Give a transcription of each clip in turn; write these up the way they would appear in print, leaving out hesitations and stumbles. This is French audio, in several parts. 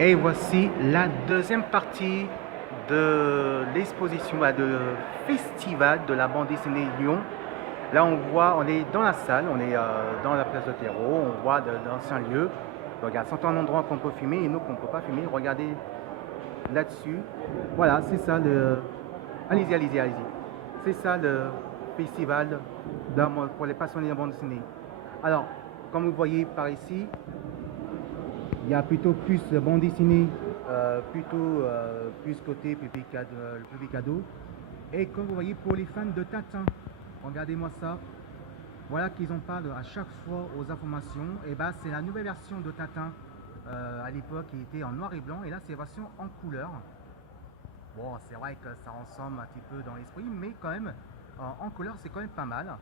Et voici la deuxième partie de l'exposition, de festival de la bande dessinée Lyon. Là, on voit, on est dans la salle, on est dans la place de terreau, on voit d'anciens lieux. Regarde, certains endroits qu'on peut filmer et nous qu'on ne peut pas filmer. Regardez là-dessus. Voilà, c'est ça le. Allez-y, allez-y, allez-y. C'est ça le festival pour les passionnés de bande dessinée. Alors, comme vous voyez par ici, il y a plutôt plus de bande dessinée, plus côté le public ado. Et comme vous voyez, pour les fans de Tintin, regardez-moi ça. Voilà qu'ils en parlent à chaque fois aux informations. Et bah, c'est la nouvelle version de Tintin à l'époque qui était en noir et blanc. Et là, c'est la version en couleur. Bon, c'est vrai que ça ressemble un petit peu dans l'esprit, mais quand même, en couleur, c'est quand même pas mal.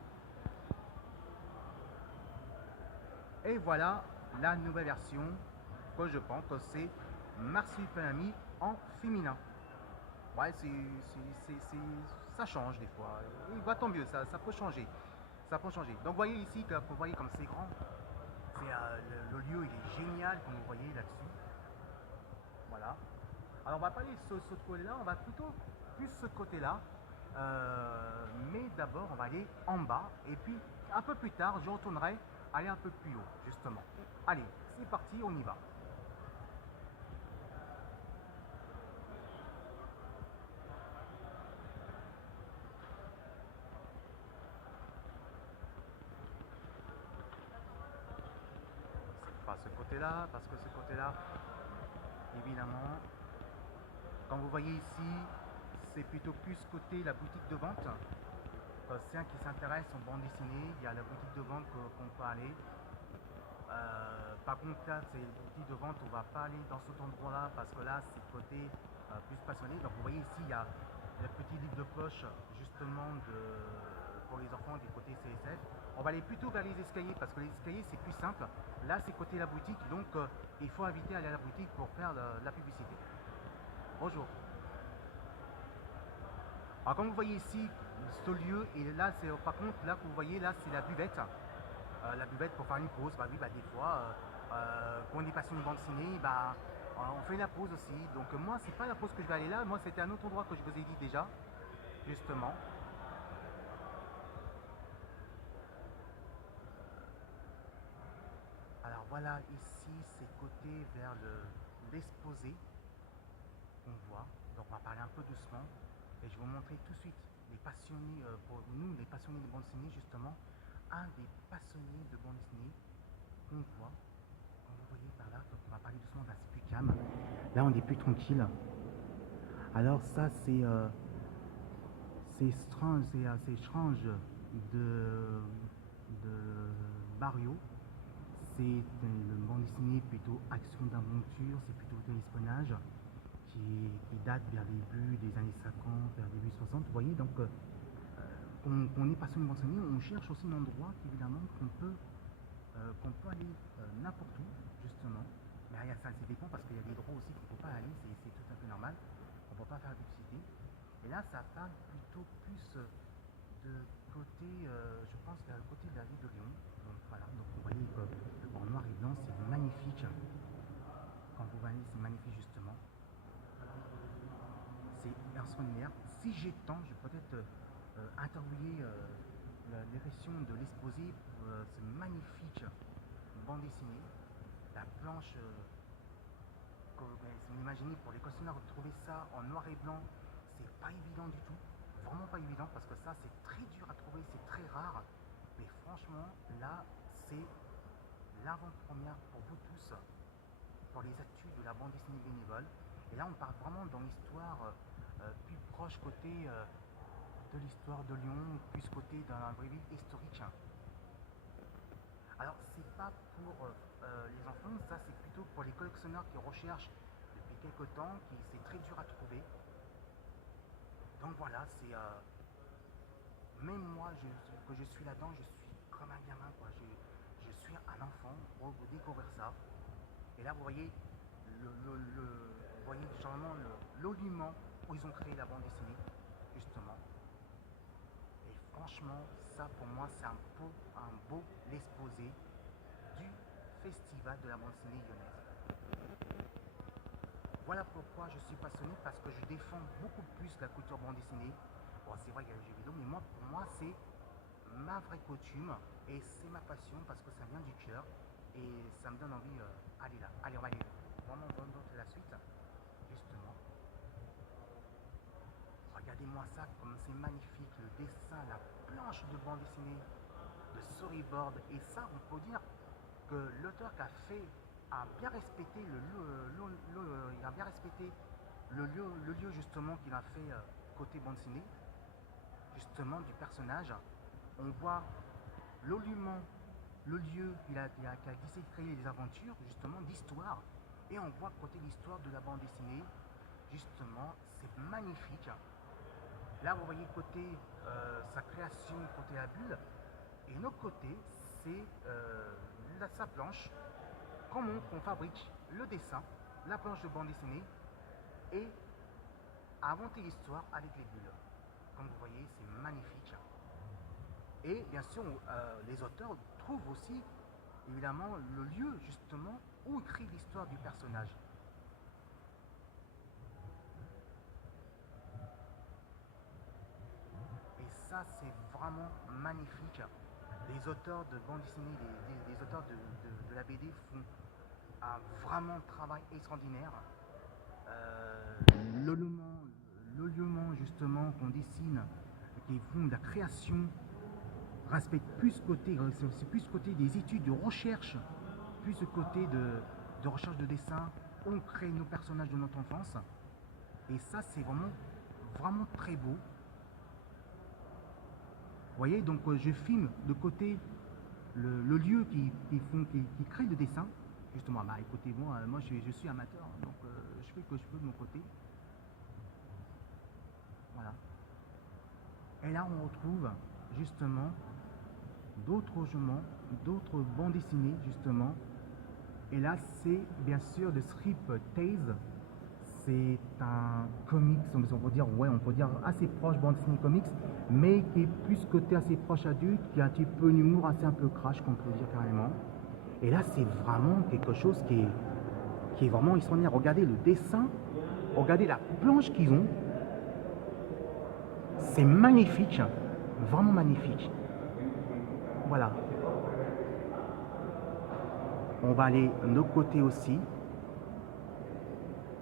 Et voilà la nouvelle version que je pense que c'est Marsupilami en féminin. Ouais, ça change des fois. Et bah, tant mieux, ça peut changer. Ça peut changer. Donc vous voyez ici, vous voyez comme c'est grand. Le lieu il est génial, comme vous voyez là-dessus. Voilà. Alors on va pas aller sur ce côté-là, on va plutôt plus ce côté-là. Mais d'abord on va aller en bas. Et puis un peu plus tard, je retournerai aller un peu plus haut, justement. Allez, c'est parti, on y va. Pas ce côté-là, parce que ce côté-là, évidemment, comme vous voyez ici, c'est plutôt plus côté la boutique de vente. C'est un qui s'intéresse en bande dessinée, il y a la boutique de vente qu'on peut aller. Par contre là, c'est une boutique de vente, on va pas aller dans cet endroit-là parce que là, c'est côté plus passionné. Donc vous voyez ici, il y a le petit livre de poche justement pour les enfants du côté CSF. On va aller plutôt vers les escaliers parce que les escaliers c'est plus simple. Là c'est côté la boutique, donc il faut inviter à aller à la boutique pour faire la publicité. Bonjour. Alors comme vous voyez ici, ce lieu, et là c'est par contre là que vous voyez là c'est la buvette. La buvette pour faire une pause, bah oui bah des fois quand on est passionné de bande dessinée, bah on fait la pause aussi. Donc moi c'est pas la pause que je vais aller là, moi c'était un autre endroit que je vous ai dit déjà, justement. Alors voilà, ici c'est côté vers l'exposé qu'on voit. Donc on va parler un peu doucement et je vais vous montrer tout de suite les passionnés, pour nous les passionnés de bande dessinée justement, un des passionnés de bande dessinée qu'on voit, comme vous voyez par là, donc on va parler doucement, là c'est plus calme, là on est plus tranquille. Alors ça c'est strange, c'est étrange de Mario. C'est une bande dessinée plutôt action d'aventure, c'est plutôt de l'espionnage qui date vers les débuts des années 50, vers les début 60. Vous voyez, donc on est passionné de bande dessinée, on cherche aussi un endroit évidemment qu'on peut aller n'importe où, justement. Mais ça dépend parce qu'il y a des droits aussi qu'on ne peut pas aller, c'est tout à fait normal. On ne peut pas faire de publicité. Et là, ça parle plutôt plus de côté, je pense, vers le côté de la ville de Lyon. Donc voilà, donc vous voyez en noir et blanc, c'est magnifique. Quand vous voyez, c'est magnifique justement. C'est extraordinaire. Si j'ai le temps, je vais peut-être interviewer l'érection de l'exposé pour ce magnifique bande dessinée. La planche, vous imaginez, pour les collectionneurs, retrouver ça en noir et blanc, c'est pas évident du tout. Vraiment pas évident parce que ça, c'est très dur à trouver, c'est très rare. Mais franchement, là, c'est l'avant-première pour vous tous, pour les actus de la bande dessinée bénévole. Et là, on part vraiment dans l'histoire plus proche côté de l'histoire de Lyon, plus côté d'un vrai livre historique. Alors, c'est pas pour les enfants, ça c'est plutôt pour les collectionneurs qui recherchent depuis quelques temps, qui c'est très dur à trouver. Donc voilà, c'est même moi que je suis là-dedans, je suis comme un gamin, quoi. Je suis un enfant pour découvrir ça. Et là, vous voyez, vous voyez généralement l'olument où ils ont créé la bande dessinée, justement. Et franchement, ça pour moi, c'est un beau l'exposé du festival de la bande dessinée lyonnaise. Voilà pourquoi je suis passionné, parce que je défends beaucoup plus la culture bande dessinée. Bon, c'est vrai qu'il y a le jeu vidéo, mais moi, pour moi, c'est ma vraie coutume et c'est ma passion parce que ça vient du cœur et ça me donne envie. Allez là, allez, on va aller vraiment dans la suite, justement. Regardez-moi ça, comme c'est magnifique, le dessin, la planche de bande dessinée, le storyboard. Et ça, on peut dire que l'auteur qui a fait a bien respecté il a bien respecté le lieu justement qu'il a fait côté bande dessinée, justement du personnage. On voit l'élément, le lieu qu'il a décidé de créer des aventures, justement d'histoire. Et on voit côté l'histoire de la bande dessinée, justement, c'est magnifique. Là, vous voyez côté sa création, côté la bulle, et l'autre côté, c'est sa planche, comment on fabrique le dessin, la planche de bande dessinée, et inventer l'histoire avec les bulles. Comme vous voyez, c'est magnifique. Et bien sûr, les auteurs trouvent aussi, évidemment, le lieu, justement, où écrit l'histoire du personnage. Et ça, c'est vraiment magnifique. Les auteurs de bande dessinée, les auteurs de la BD font un vraiment travail extraordinaire. L'élément justement qu'on dessine, qui font de la création, respecte plus côté, c'est plus côté des études de recherche, plus ce côté de recherche de dessin. On crée nos personnages de notre enfance. Et ça, c'est vraiment, vraiment très beau. Vous voyez, donc je filme de côté le lieu qui crée le dessin. Justement, bah écoutez, moi je suis amateur, donc je fais ce que je peux de mon côté. Voilà. Et là, on retrouve justement d'autres logements, d'autres bandes dessinées, justement. Et là, c'est bien sûr le strip Tales. C'est un comics, on peut dire, ouais, on peut dire assez proche bande dessinée comics, mais qui est plus côté assez proche adulte, qui a un petit peu un humour assez un peu crash, qu'on peut dire carrément. Et là, c'est vraiment quelque chose qui est vraiment extraordinaire. Regardez le dessin, regardez la planche qu'ils ont. C'est magnifique, vraiment magnifique. Voilà. On va aller de l'autre côté aussi.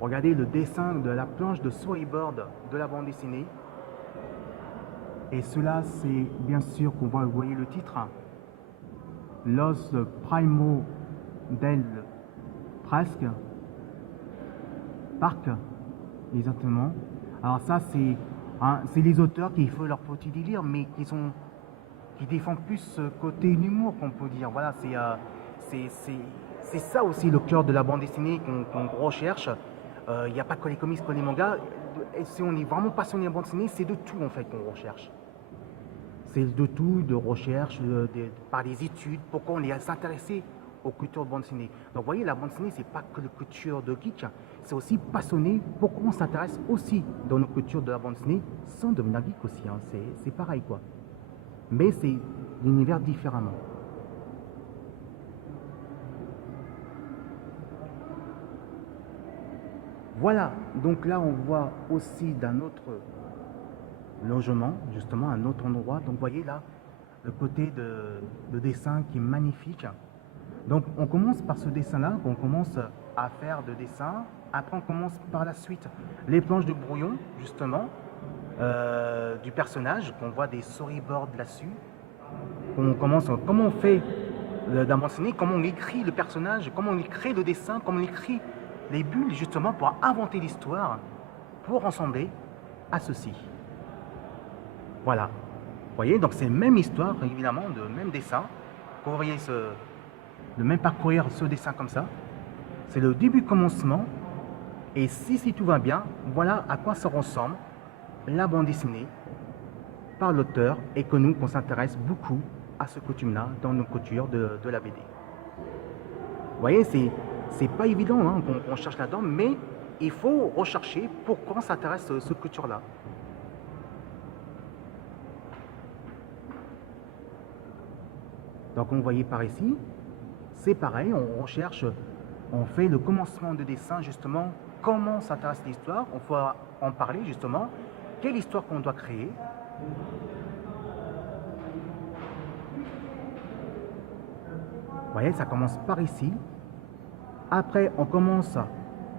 Regardez le dessin de la planche de storyboard de la bande dessinée. Et cela, c'est bien sûr qu'on voit, vous voyez le titre, Los Primo del Presque Parc, exactement. Alors ça, c'est les auteurs qui font leur petit délire, mais qui défendent plus ce côté humour, qu'on peut dire. Voilà, c'est ça aussi le cœur de la bande dessinée qu'on recherche. Il n'y a pas que les comics, que les mangas. Et si on est vraiment passionné de bande dessinée, c'est de tout en fait qu'on recherche. C'est de tout, de recherche, par les études, pourquoi on est s'intéresser aux cultures de bande dessinée. Donc vous voyez, la bande dessinée, c'est pas que la culture de geek, c'est aussi passionné, pourquoi on s'intéresse aussi dans nos cultures de la bande dessinée, sans devenir geek aussi, hein. C'est pareil quoi. Mais c'est l'univers différemment. Voilà, donc là on voit aussi d'un autre logement, justement, un autre endroit. Donc vous voyez là, le côté de dessin qui est magnifique. Donc on commence par ce dessin-là, on commence à faire de dessin. Après on commence par la suite les planches de brouillon, justement, du personnage, qu'on voit des storyboards là-dessus. On commence, comment on fait d'un bande dessinée, comment on écrit le personnage, comment on écrit le dessin, comment on écrit les bulles, justement, pour inventer l'histoire, pour ressembler à ceci. Voilà. Vous voyez, donc c'est la même histoire, évidemment, le même dessin. Quand vous voyez le même parcourir ce dessin comme ça, c'est le début commencement. Et si tout va bien, voilà à quoi ça ressemble la bande dessinée par l'auteur et que nous, qu'on s'intéresse beaucoup à ce coutume-là dans nos coutures de la BD. Vous voyez, c'est pas évident hein, qu'on cherche là-dedans, mais il faut rechercher pourquoi on s'intéresse à cette couture-là. Donc, on voyait par ici, c'est pareil, on recherche on fait le commencement de dessin justement, comment s'intéresse l'histoire, on faut en parler justement, quelle histoire qu'on doit créer. Vous voyez, ça commence par ici. Après, on commence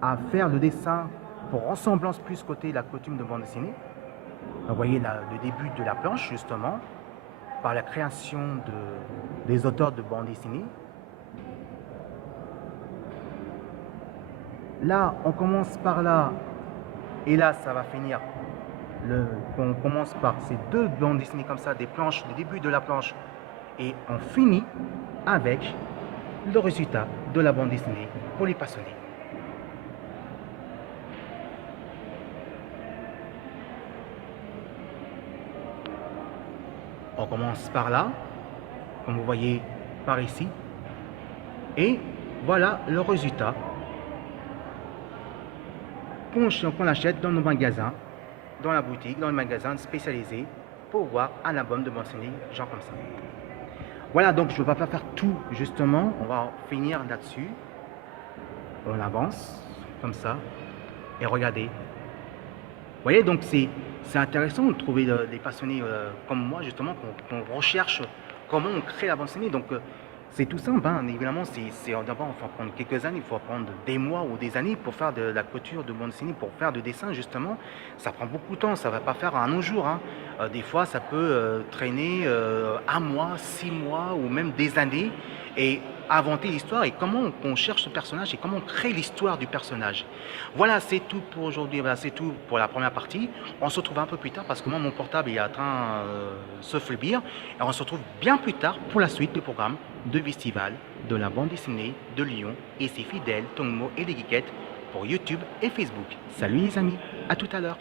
à faire le dessin pour ressemblance plus côté la coutume de bande dessinée. Vous voyez le début de la planche justement, par la création des auteurs de bande dessinée. Là, on commence par là, et là, ça va finir. On commence par ces deux bandes dessinées comme ça, des planches, le début de la planche, et on finit avec le résultat de la bande dessinée pour les passionnés. On commence par là, comme vous voyez par ici, et voilà le résultat qu'on achète dans nos magasins, dans la boutique, dans le magasin spécialisé pour voir un album de bande dessinée, genre comme ça. Voilà, donc je ne vais pas faire tout justement, on va finir là-dessus. On avance comme ça et regardez. Vous voyez, donc c'est intéressant de trouver des passionnés comme moi justement, qu'on recherche comment on crée la bande dessinée. Donc c'est tout simple, hein. Évidemment, d'abord il faut prendre quelques années, il faut prendre des mois ou des années pour faire de la couture de bande dessinée, pour faire de dessin justement. Ça prend beaucoup de temps, ça ne va pas faire en un jour, hein. Des fois ça peut traîner un mois, 6 mois ou même des années, et inventer l'histoire et comment on cherche ce personnage et comment on crée l'histoire du personnage. Voilà, c'est tout pour aujourd'hui, voilà, c'est tout pour la première partie. On se retrouve un peu plus tard parce que moi mon portable est en train de se faiblir, et on se retrouve bien plus tard pour la suite du programme de Festival de la bande dessinée de Lyon et ses fidèles Tongmo et les Geekettes pour YouTube et Facebook. Salut les amis, à tout à l'heure.